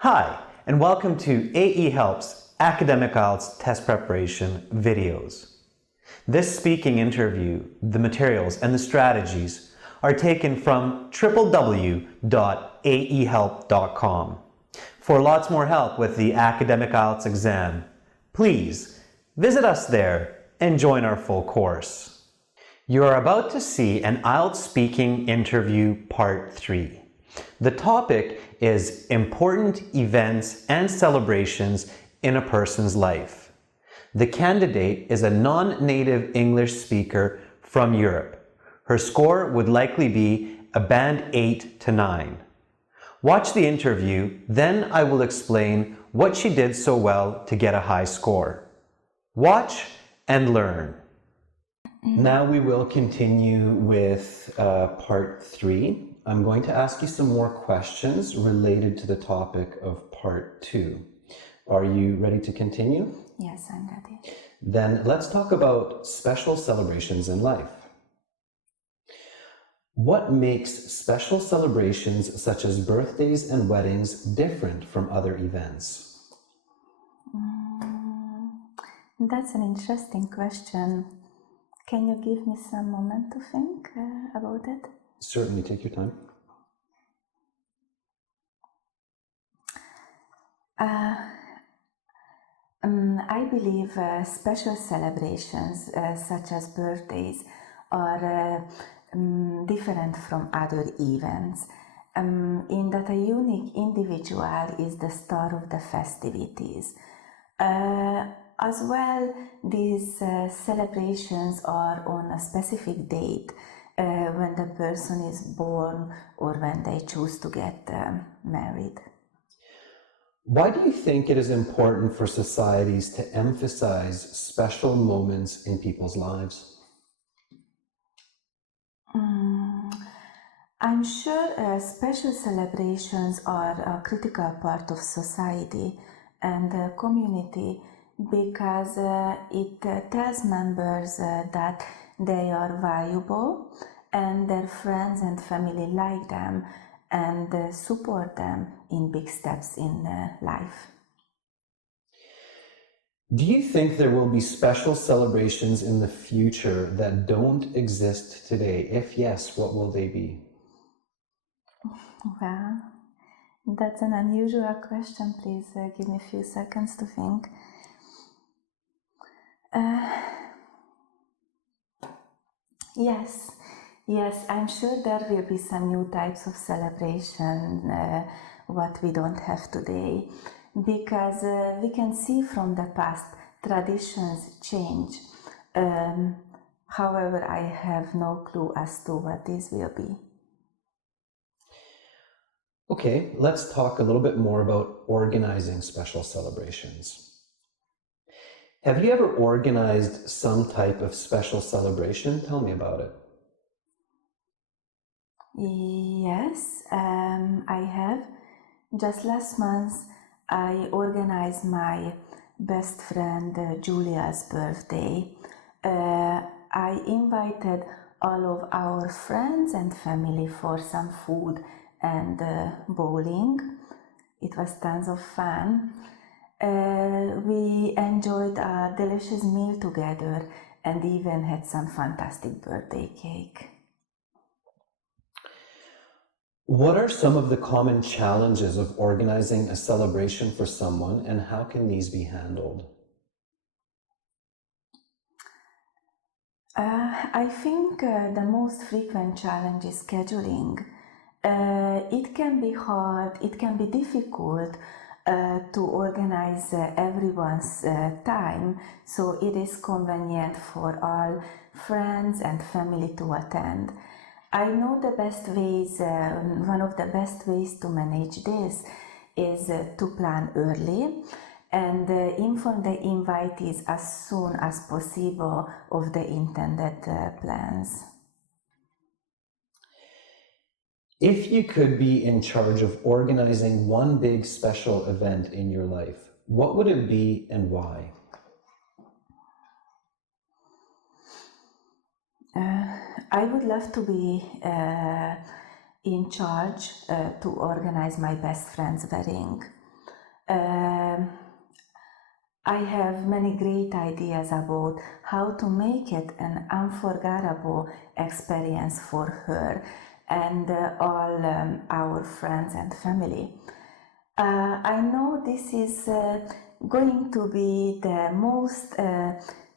Hi, and welcome to AE Helps Academic IELTS Test Preparation videos. This speaking interview, the materials and the strategies are taken from www.aehelp.com. For lots more help with the Academic IELTS exam, please visit us there and join our full course. You are about to see an IELTS speaking interview part 3. The topic is important events and celebrations in a person's life. The candidate is a non-native English speaker from Europe. Her score would likely be a band 8 to 9. Watch the interview, then I will explain what she did so well to get a high score. Watch and learn. Now we will continue with part 3. I'm going to ask you some more questions related to the topic of part 2. Are you ready to continue? Yes, I'm ready. Then let's talk about special celebrations in life. What makes special celebrations such as birthdays and weddings different from other events? That's an interesting question. Can you give me some moment to think about it? Certainly, take your time. I believe special celebrations such as birthdays are different from other events in that a unique individual is the star of the festivities. As well, these celebrations are on a specific date when the person is born or when they choose to get married. Why do you think it is important for societies to emphasize special moments in people's lives? I'm sure special celebrations are a critical part of society and the community because it tells members that they are valuable and their friends and family like them and support them in big steps in life. Do you think there will be special celebrations in the future that don't exist today? If yes, what will they be? Well, that's an unusual question. Please give me a few seconds to think. Yes, I'm sure there will be some new types of celebration, what we don't have today, because we can see from the past traditions change. However, I have no clue as to what this will be. Okay, let's talk a little bit more about organizing special celebrations. Have you ever organized some type of special celebration? Tell me about it. Yes, I have. Just last month, I organized my best friend Julia's birthday. I invited all of our friends and family for some food and bowling. It was tons of fun. We enjoyed a delicious meal together and even had some fantastic birthday cake. What are some of the common challenges of organizing a celebration for someone, and how can these be handled? I think the most frequent challenge is scheduling. It can be hard, it can be difficult to organize everyone's time, so it is convenient for all friends and family to attend. I know the best ways, one of the best ways to manage this is to plan early and inform the invitees as soon as possible of the intended plans. If you could be in charge of organizing one big special event in your life, what would it be and why? I would love to be in charge to organize my best friend's wedding. I have many great ideas about how to make it an unforgettable experience for her and all our friends and family. I know this is going to be the most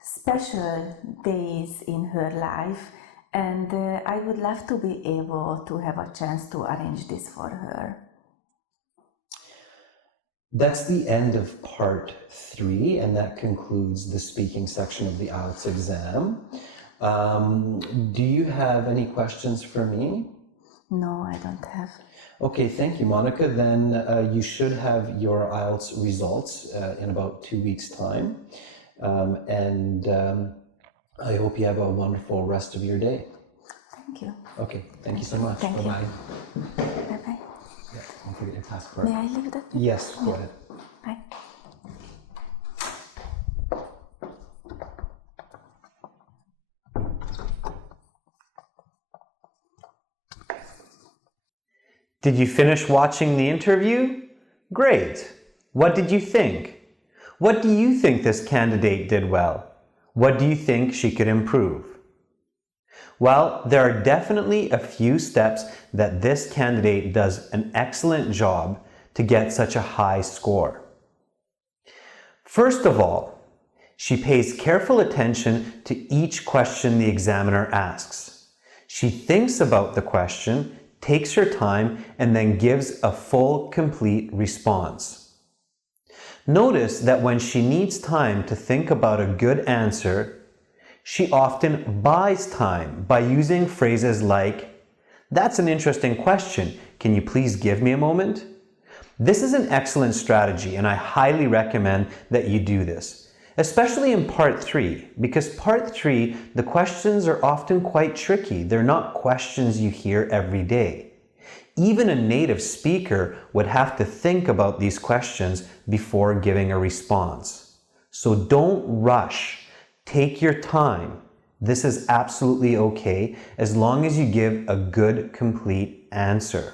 special days in her life, and I would love to be able to have a chance to arrange this for her. That's the end of part 3, and that concludes the speaking section of the IELTS exam. Do you have any questions for me? No, I don't have. Okay, thank you, Monica. Then you should have your IELTS results in about 2 weeks' time. I hope you have a wonderful rest of your day. Thank you. Okay, thank you so much. Thank you. Bye-bye. Bye-bye. Yeah, don't forget your passport. May I leave that? Yes, go ahead. Bye. Did you finish watching the interview? Great! What did you think? What do you think this candidate did well? What do you think she could improve? Well, there are definitely a few steps that this candidate does an excellent job to get such a high score. First of all, she pays careful attention to each question the examiner asks. She thinks about the question, takes her time, and then gives a full, complete response. Notice that when she needs time to think about a good answer, she often buys time by using phrases like, "That's an interesting question. Can you please give me a moment?" This is an excellent strategy, and I highly recommend that you do this, especially in part 3, because part 3, the questions are often quite tricky. They're not questions you hear every day. Even a native speaker would have to think about these questions before giving a response. So don't rush. Take your time. This is absolutely okay as long as you give a good, complete answer.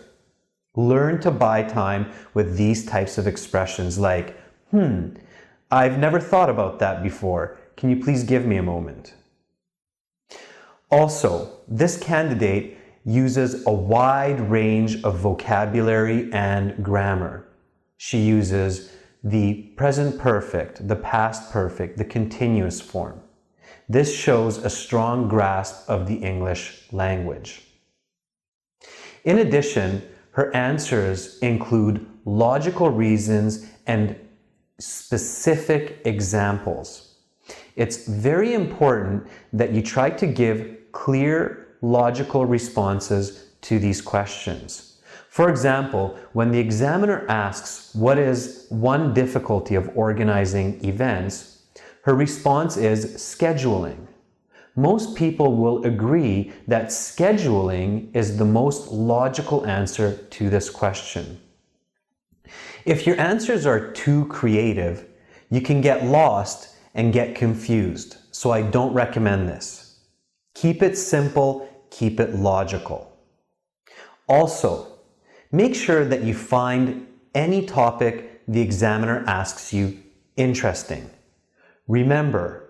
Learn to buy time with these types of expressions like, I've never thought about that before. Can you please give me a moment? Also, this candidate uses a wide range of vocabulary and grammar. She uses the present perfect, the past perfect, the continuous form. This shows a strong grasp of the English language. In addition, her answers include logical reasons and specific examples. It's very important that you try to give clear, logical responses to these questions. For example, when the examiner asks what is one difficulty of organizing events, her response is scheduling. Most people will agree that scheduling is the most logical answer to this question. If your answers are too creative, you can get lost and get confused, so I don't recommend this. Keep it simple, keep it logical. Also, make sure that you find any topic the examiner asks you interesting. Remember,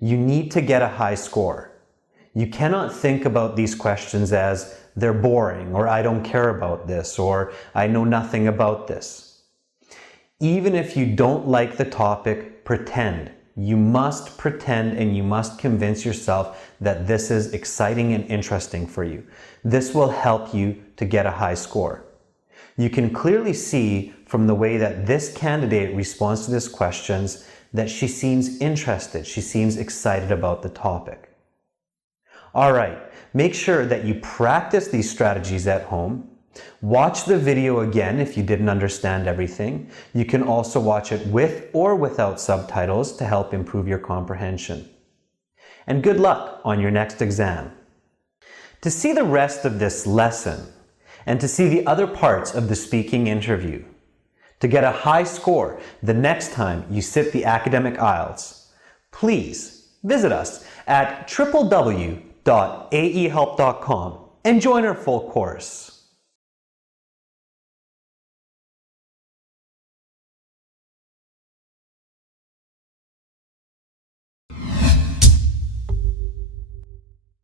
you need to get a high score. You cannot think about these questions as they're boring, or I don't care about this, or I know nothing about this. Even if you don't like the topic, pretend. You must pretend and you must convince yourself that this is exciting and interesting for you. This will help you to get a high score. You can clearly see from the way that this candidate responds to these questions that she seems interested, she seems excited about the topic. All right, make sure that you practice these strategies at home. Watch the video again if you didn't understand everything. You can also watch it with or without subtitles to help improve your comprehension. And good luck on your next exam. To see the rest of this lesson and to see the other parts of the speaking interview, to get a high score the next time you sit the academic IELTS, please visit us at www.aehelp.com and join our full course.